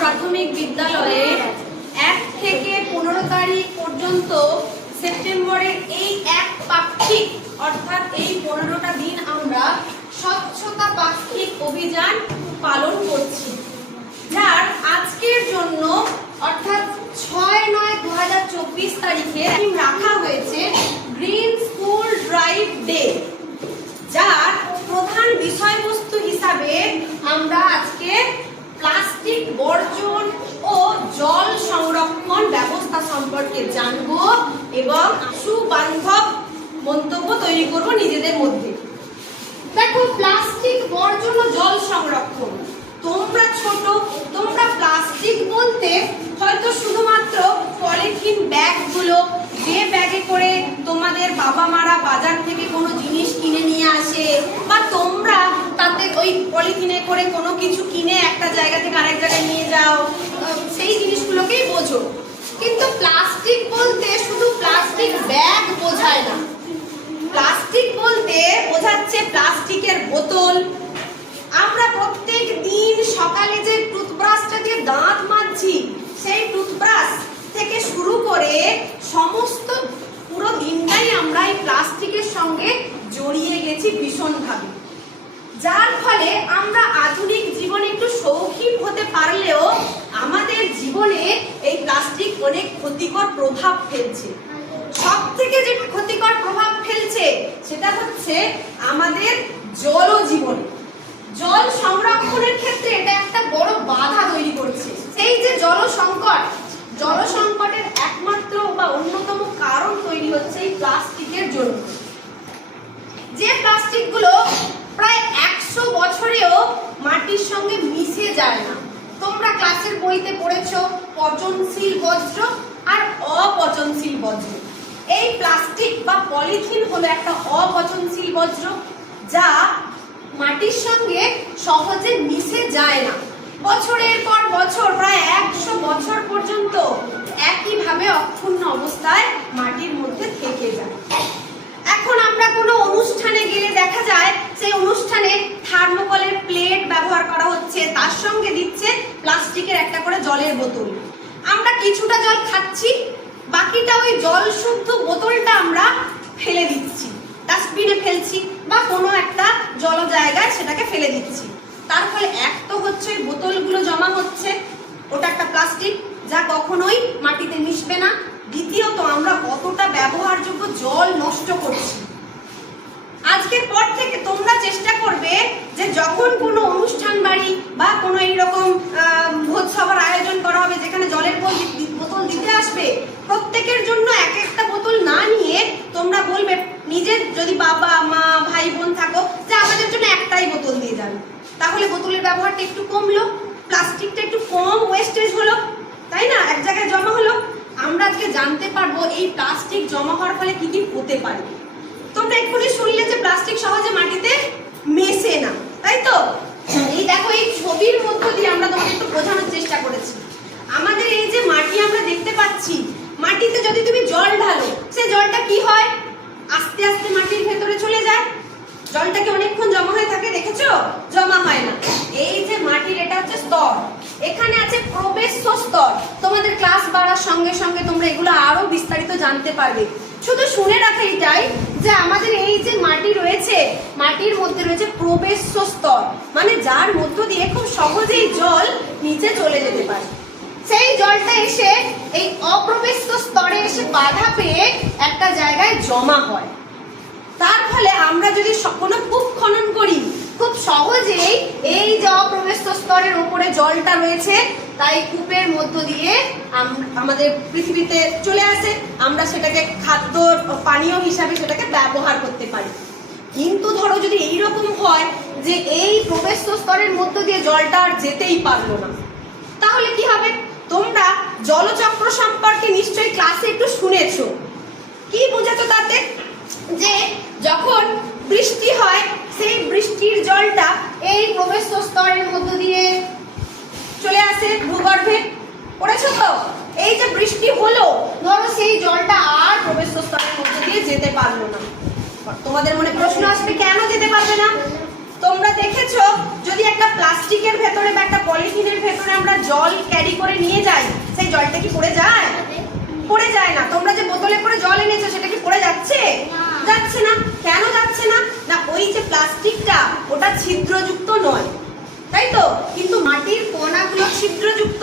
প্রাথমিক বিদ্যালয়ে 1 থেকে 15 তারিখ পর্যন্ত সেপ্টেম্বরের এই এক পাক্ষিক অর্থাৎ এই 15টা দিন আমরা স্বচ্ছতা পাক্ষিক অভিযান পালন করছি, যার আজকের জন্য অর্থাৎ 6/9/2024 তারিখে রাখা হয়েছে গ্রিন স্কুল ড্রাইভ ডে, যার প্রধান বিষয়বস্তু হিসাবে আমরা আজকে প্লাস্টিক বর্জন ও জল সংরক্ষণ ব্যবস্থা সম্পর্কে জানব এবং সুবান্ধব মন্তব্য তৈরি করব নিজেদের মধ্যে। দেখো, প্লাস্টিক বর্জন ও জল সংরক্ষণ, তোমরা ছোট, তোমরা প্লাস্টিক বলতে হয়তো শুধুমাত্র পলিথিন ব্যাগগুলো, যে ব্যাগে করে তোমাদের বাবা মারা বাজার থেকে কোনো জিনিস কিনে নিয়ে আসে, বা তোমরা তাতে ওই পলিথিনে করে কোনো কিছু কিনে একটা জায়গা থেকে আরেক জায়গায় নিয়ে যাও, সেই জিনিসগুলোকেই বোঝো। কিন্তু প্লাস্টিক বলতে শুধু প্লাস্টিক ব্যাগ বোঝায় না। প্লাস্টিক বলতে বোঝাচ্ছে প্লাস্টিকের বোতল। আমরা প্রত্যেক দিন সকালে যে টুথব্রাশটা দিয়ে দাঁত মাজছি, সেই টুথব্রাশ থেকে শুরু করে সমস্ত পুরো দিনটাই আমরা এই প্লাস্টিকের সঙ্গে জড়িয়ে গেছি ভীষণভাবে, যার ফলে আমরা আধুনিক জীবনে একটু শৌখিন হতে পারলেও আমাদের জীবনে এই প্লাস্টিক অনেক ক্ষতিকর প্রভাব ফেলছে। সব থেকে যে ক্ষতিকর প্রভাব ফেলছে সেটা হচ্ছে আমাদের জলজীবনে। জল সংরক্ষণের ক্ষেত্রে এটা একটা বড় বাধা তৈরি করছে। এই যে জল সংকটের একমাত্র বা অন্যতম কারণ তৈরি হচ্ছে এই প্লাস্টিকের জন্য। যে প্লাস্টিকগুলো প্রায় 100 বছরেও মাটির সঙ্গে মিশে যায় না। তোমরা ক্লাসের বইতে পড়েছো পচনশীল বজ্র আর অপচনশীল বজ্র। এই প্লাস্টিক বা পলিথিন হলো একটা অপচনশীল বজ্র, যা মাটির সঙ্গে সহজে মিশে যায় না। বছরের পর বছর, প্রায় 100 বছর পর্যন্ত একইভাবে অক্ষুণ্ণ অবস্থায় মাটির মধ্যে থেকে যায়। এখন আমরা কোনো অনুষ্ঠানে গেলে দেখা যায় সেই অনুষ্ঠানে থার্মোকলের প্লেট ব্যবহার করা হচ্ছে, তার সঙ্গে দিচ্ছে প্লাস্টিকের একটা করে জলের বোতল। আমরা কিছুটা জল খাচ্ছি, বাকিটা ওই জল শুদ্ধ বোতলটা আমরা ফেলে দিচ্ছি, ডাস্টবিনে ফেলছি বা কোনো একটা জল জায়গায় সেটাকে ফেলে দিচ্ছি। তার ফলে এক তো হচ্ছে ওই বোতলগুলো জমা হচ্ছে, ওটা একটা প্লাস্টিক যা কখনোই মাটিতে মিশবে না। দ্বিতীয়ত আমরা কতটা ব্যবহারযোগ্য জল নষ্ট করছি। আজকের পর থেকে তোমরা চেষ্টা করবে যে যখন কোনো অনুষ্ঠান বাড়ি বা কোনো এইরকম ভোজ সভার আয়োজন করা হবে যেখানে জলের বোতল দিতে আসবে, প্রত্যেকের জন্য এক একটা বোতল না নিয়ে তোমরা বলবে, নিজের যদি বাবা মা ভাই বোন থাকো, যে আমাদের জন্য একটাই বোতল দিয়ে যাবে। তাহলে বোতলের ব্যবহারটা একটু কমলো, প্লাস্টিকটা একটু কম ওয়েস্টেজ হলো, তাই না? এক জায়গায় জমা হলো। আমরা আজকে জানতে পারবো এই প্লাস্টিক জমা হওয়ার ফলে কি কি হতে পারে। তোমরা এক্ষুনি শুনলে যে প্লাস্টিক সহজে মাটিতে মেশে না, তাই তো? এই দেখো, এই ছবির মধ্য দিয়ে আমরা তোমাকে একটু বোঝানোর চেষ্টা করেছি। আমাদের এই যে মাটি আমরা দেখতে পাচ্ছি, মাটিতে যদি তুমি জল ঢালো, সে জলটা কি হয়? আস্তে আস্তে মাটির ভেতরে চলে যায়। জলটা কি অনেকক্ষণ জমা হয়ে থাকে? দেখেছো? জমা হয় না। এই যে মাটির, এটা হচ্ছে স্তর, এখানে আছে প্রবেশ্য স্তর। তোমাদের ক্লাস বাড়ার সঙ্গে সঙ্গে তোমরা এগুলো আরো বিস্তারিত জানতে পারবে। শুধু শুনে রাখা এটাই যে আমাদের এই যে মাটি রয়েছে, মাটির মধ্যে রয়েছে প্রবেশ্য স্তর, মানে যার মধ্য দিয়ে খুব সহজেই জল নিচে চলে যেতে পারে। সেই জলটা এসে এই অপ্রবেশ্য স্তরে এসে বাধা পেয়ে একটা জায়গায় জমা হয়। তার ফলে আমরা যদি কোনো কূপ খনন করি, খুব সহজেই এই যে অপ্রবেশ্য স্তরের উপরে জলটা রয়েছে, তাই কূপের মধ্য দিয়ে আমাদের পৃথিবীতে চলে আসে। আমরা সেটাকে খাদ্য পানীয় হিসাবে সেটাকে ব্যবহার করতে পারি। কিন্তু ধরো যদি এইরকম হয় যে এই প্রবেশ্য স্তরের মধ্য দিয়ে জলটা আর যেতেই পারলো না, তাহলে কি হবে? তোমরা জলচক্র সম্পর্কে নিশ্চয়ই ক্লাসে একটু শুনেছো। কি বুঝেছো তাতে? যে যখন বৃষ্টি হয়, সেই বৃষ্টির জলটা এই প্রবেশ্য স্তরের মধ্য দিয়ে চলে আসে ভূগর্ভে। পড়েছো তো? এই যে বৃষ্টি হলো, ধরো সেই জলটা আর প্রবেশ্য স্তরের মধ্য দিয়ে যেতে পারলো না। তোমাদের মনে প্রশ্ন আসবে, কেন যেতে পারবে না? তোমরা দেখেছো যদি একটা প্লাস্টিকের ভেতরে বা একটা পলিথিনের ভেতরে আমরা জল ক্যারি করে নিয়ে যাই, সেই জলটা কি পড়ে যায়? পড়ে যায় না। তোমরা যে বোতলে করে জল এনেছো সেটা কি পড়ে যাচ্ছে? যাচ্ছে না। কেন যাচ্ছে না? না, ওই যে প্লাস্টিকটা ওটা ছিদ্রযুক্ত নয়, তাই তো? কিন্তু মাটির কণাগুলো ছিদ্রযুক্ত।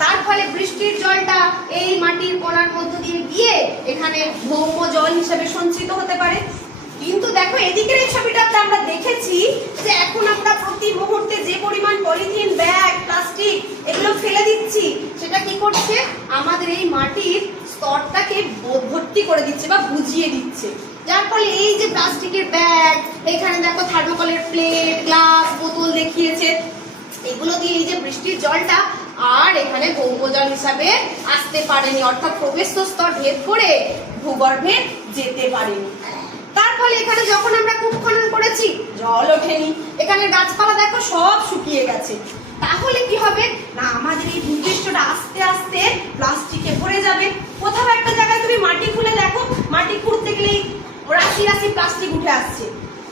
তার ফলে বৃষ্টির জলটা এই মাটির কণার মধ্য দিয়ে গিয়ে এখানে ভৌম জল হিসেবে সঞ্চিত হতে পারে। কিন্তু দেখো এদিকের এই ছবিটাতে আমরা দেখেছি যে এখন আমরা প্রতি মুহূর্তে যে পরিমাণ পলিথিন, ব্যাগ, প্লাস্টিক এগুলো ফেলে দিচ্ছি, সেটা কি করছে? আমাদের এই মাটির স্তরটাকে ভর্তি করে দিচ্ছে বা বুঝিয়ে দিচ্ছে। যার ফলে এই যে প্লাস্টিকের ব্যাগ, এখানে দেখো থার্মোকলের প্লেট, গ্লাস, বোতল দেখিয়েছে, এগুলো দিয়ে এই যে বৃষ্টির জলটা আর এখানে ভৌম জল হিসাবে আসতে পারেনি, অর্থাৎ প্রবেশ্য স্তর ভেদ করে ভূগর্ভে যেতে পারেনি। তার ফলে এখানে যখন আমরা কূপ খনন করেছি জল ওঠেনি, এখানে গাছপালা দেখো সব শুকিয়ে গেছে। তাহলে কি হবে? না, আমাদের এই ভূপৃষ্ঠটা আস্তে আস্তে প্লাস্টিকে ভরে যাবে। কোথাও একটা জায়গায় তুমি মাটি খুলে দেখো, মাটি খুঁড়তে গেলেই রাশি রাশি প্লাস্টিক উঠে আসছে,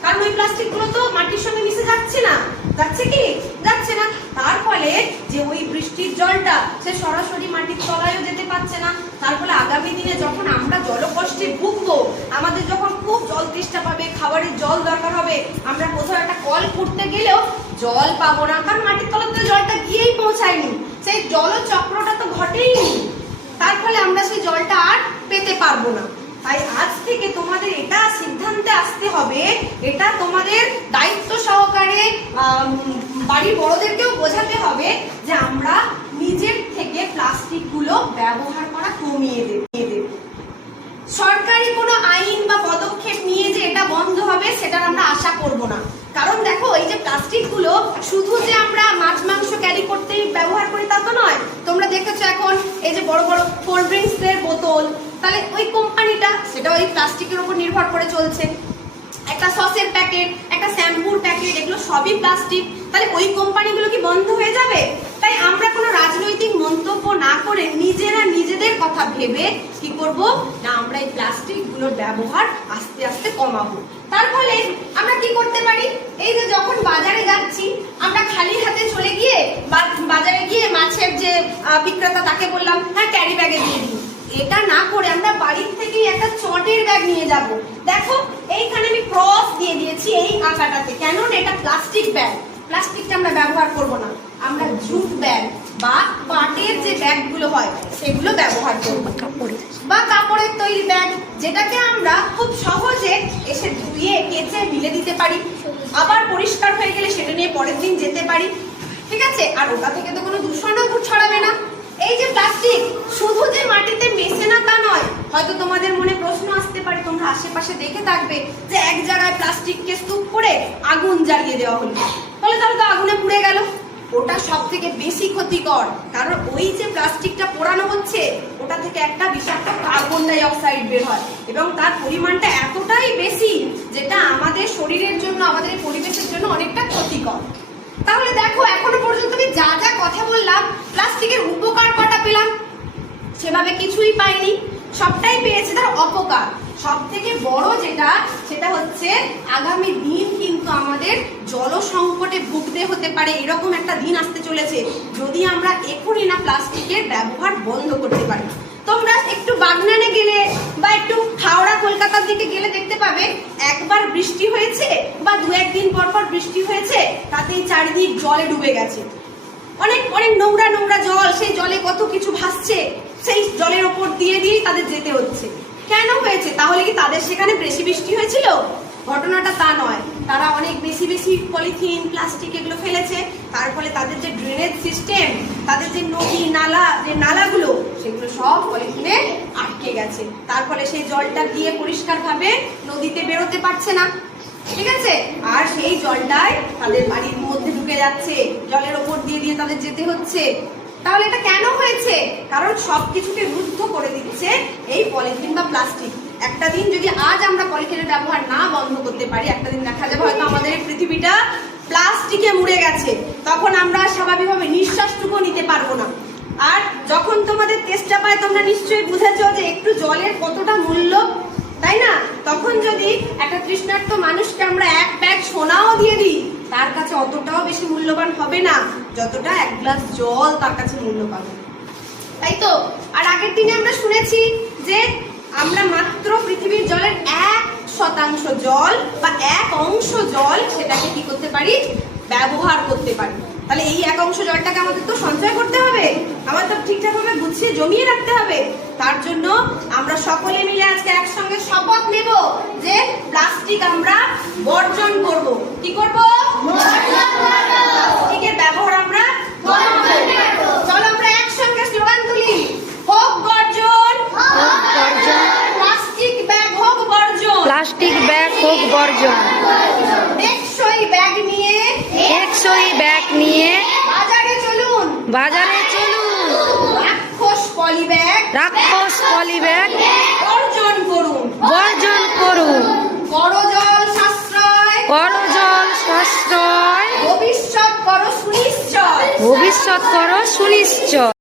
কারণ ওই প্লাস্টিক গুলো তো মাটির সঙ্গে মিশে যাচ্ছে না। যাচ্ছে কি? যাচ্ছে না। তার ফলে যে ওই বৃষ্টির জলটা সে সরাসরি মাটির তলায়ও যেতে পারছে না। তার ফলে আগামী দিনে যখন আমরা জলকষ্টে ভুগবো, আমাদের যখন খুব জল তেষ্টা পাবে, খাবারের জল দরকার হবে, আমরা কোথাও একটা কল করতে গেলেও জল পাবো না, কারণ মাটির তলাতে জলটা গিয়েই পৌঁছায়নি, সেই জলচক্রটা তো ঘটেইনি। তার ফলে আমরা সেই জলটা আর পেতে পারবো না। তাই আজ থেকে তোমাদের এটা সিদ্ধান্তে আসতে হবে, এটা তোমাদের দায়িত্ব সহকারে বাড়ির বড়দেরকেও বোঝাতে হবে যে আমরা নিজের থেকে প্লাস্টিক গুলো ব্যবহার করা কমিয়ে দেব। সরকারি কোনো আইন বা পদক্ষেপ নিয়ে যে এটা বন্ধ হবে সেটার আমরা আশা করব না। কারণ দেখো এই যে প্লাস্টিক গুলো শুধু যে আমরা মাছ মাংস ক্যারি করতেই ব্যবহার করি তা তো নয়। তোমরা দেখেছো এখন এই যে বড় বড় কোল্ড ড্রিঙ্কস এর বোতল, তাহলে ওই কোম্পানিটা সেটা ওই প্লাস্টিকের উপর নির্ভর করে চলছে। একটা সসের প্যাকেট, একটা শ্যাম্পুর প্যাকেট, এগুলো সবই প্লাস্টিক। তাহলে ওই কোম্পানিগুলো কি বন্ধ হয়ে যাবে? তাই আমরা কোনো রাজনৈতিক মন্তব্য না করে নিজেরা নিজেদের কথা ভেবে কি করব? না, আমরা এই প্লাস্টিক গুলোর ব্যবহার আস্তে আস্তে কমাবো। তার ফলে আমরা কি করতে পারি? এই যে যখন বাজারে যাচ্ছি, আমরা খালি হাতে চলে গিয়ে বাজারে গিয়ে মাছের যে বিক্রেতা তাকে বললাম হ্যাঁ ক্যারি ব্যাগে দিয়ে দিন, এটা না করে আমরা বাড়ির থেকেই একটা চটের ব্যাগ নিয়ে যাব। দেখো এইখানে আমি ক্রস দিয়ে দিয়েছি এই আঁকাটাতে, কেন? এটা প্লাস্টিক ব্যাগ, প্লাস্টিকটা আমরা ব্যবহার করব না, আমরা জুট ব্যাগ বা পাটের যে ব্যাগগুলো হয় সেগুলো ব্যবহার করব, বা কাপড়ের তৈরি ব্যাগ, যেটাকে আমরা খুব সহজে এসে ধুয়ে কেচে মিলে দিতে পারি, আবার পরিষ্কার হয়ে গেলে সেটা নিয়ে পরের দিন যেতে পারি। ঠিক আছে? আর ওটা থেকে তো কোনো দূষণও ছড়াবে না। এই যে প্লাস্টিক শুধু যে মাটিতে মেশে না তা নয়, হয়তো তোমাদের মনে প্রশ্ন আসতে পারে, তোমরা আশেপাশে দেখে থাকবে যে এক জায়গায় প্লাস্টিককে স্তূপ করে আগুন জ্বালিয়ে দেওয়া হলো, তাহলে তো আগুনে পুড়ে গেল। ওটা সব থেকে বেশি ক্ষতিকর, কারণ ওই যে প্লাস্টিকটা পোড়ানো হচ্ছে ওটা থেকে একটা বিষাক্ত কার্বন ডাই অক্সাইড বের হয় এবং তার পরিমাণটা এতটাই বেশি যেটা আমাদের শরীরের জন্য, আমাদের পরিবেশের জন্য অনেকটা ক্ষতিকর। তাহলে দেখো এখনো পর্যন্ত আমি যা যা কথা বললাম, প্লাস্টিকের উপকার কটা পেলাম? সেভাবে কিছুই পাইনি, সবটাই পেয়েছে তার অপকার। সব থেকে বড় যেটা, সেটা হচ্ছে আগামী দিন কিন্তু আমাদের জল সংকটে ভুগতে হতে পারে, এরকম একটা দিন আসতে চলেছে যদি আমরা এখনই না প্লাস্টিকের ব্যবহার বন্ধ করতে পারি। তোমরা একটু বাগনানে গেলে বা একটু হাওড়া কলকাতার দিকে গেলে দেখতে পাবে একবার বৃষ্টি হয়েছে বা দু একদিন পর পর বৃষ্টি হয়েছে, তাতেই চারিদিক জলে ডুবে গেছে। অনেক অনেক নোংরা নোংরা জল, সেই জলে কত কিছু ভাসছে, সেই জলের ওপর দিয়ে দিয়েই তাদের যেতে হচ্ছে। কেন হয়েছে? তাহলে কি তাদের সেখানে বেশি বৃষ্টি হয়েছিল? ঘটনাটা তা নয়, তারা অনেক বেশি বেশি পলিথিন, প্লাস্টিক এগুলো ফেলেছে। তার ফলে তাদের যে ড্রেনেজ সিস্টেম, তাদের যে নদী নালা, যে নালাগুলো, সেগুলো সব পলিথিনে আটকে গেছে। তার ফলে সেই জলটা দিয়ে পরিষ্কারভাবে নদীতে বেরোতে পারছে না। ঠিক আছে? আর সেই জলটাই তাদের বাড়ির মধ্যে ঢুকে যাচ্ছে, জলের ওপর দিয়ে দিয়ে তাদের যেতে হচ্ছে। তাহলে এটা কেন হয়েছে? কারণ সবকিছুকে রুদ্ধ করে দিচ্ছে এই পলিথিন বা প্লাস্টিক। একটা দিন যদি আজ আমরা পলিথিনের ব্যবহার না বন্ধ করতে পারি, একটা দিন দেখা যাবে হয়তো আমাদের এই পৃথিবীটা প্লাস্টিকে মুড়ে গেছে, তখন আমরা স্বাভাবিকভাবে নিঃশ্বাসটুকু নিতে পারবো না। আর যখন তোমাদের তেষ্টা পায়, তোমরা নিশ্চয়ই বুঝেছো যে একটু জলের কতটা মূল্য, তাই না? তখন যদি একটা তৃষ্ণার্ত মানুষকে আমরা এক ব্যাগ সোনাও দিয়ে দিই, তার কাছে অতটাও বেশি মূল্যবান হবে না যতটা এক গ্লাস জল তার কাছে মূল্যবান, তাই তো? আর আগের দিনে আমরা শুনেছি যে আমরা মাত্র পৃথিবীর জলের 1% জল বা 1 অংশ জল সেটাকে কি করতে পারি, ব্যবহার করতে পারি। তাহলে এই 1 অংশ জলটাকে আমাদের তো সঞ্চয় করতে হবে, আমাদের ঠিকঠাক ভাবে গুছিয়ে জমিয়ে রাখতে হবে। তার জন্য আমরা সকলে মিলে আজকে একসঙ্গে শপথ নেব যে প্লাস্টিক আমরা বর্জন করব। কি করব? প্লাস্টিকের ব্যবহার আমরা বন্ধ করব। চলো আমরা একসঙ্গে স্লোগান তুলি, হোক বর্জন, প্লাস্টিক ব্যাগ হোক বর্জন, প্লাস্টিক ব্যাগ হোক বর্জন, টেকসই ব্যাগ নিয়ে বাজারে চলুন, রাক্ষস পলি ব্যাগ বর্জন করুন, করজল সাশ্রয়, ভবিষ্যৎ করো সুনিশ্চয়।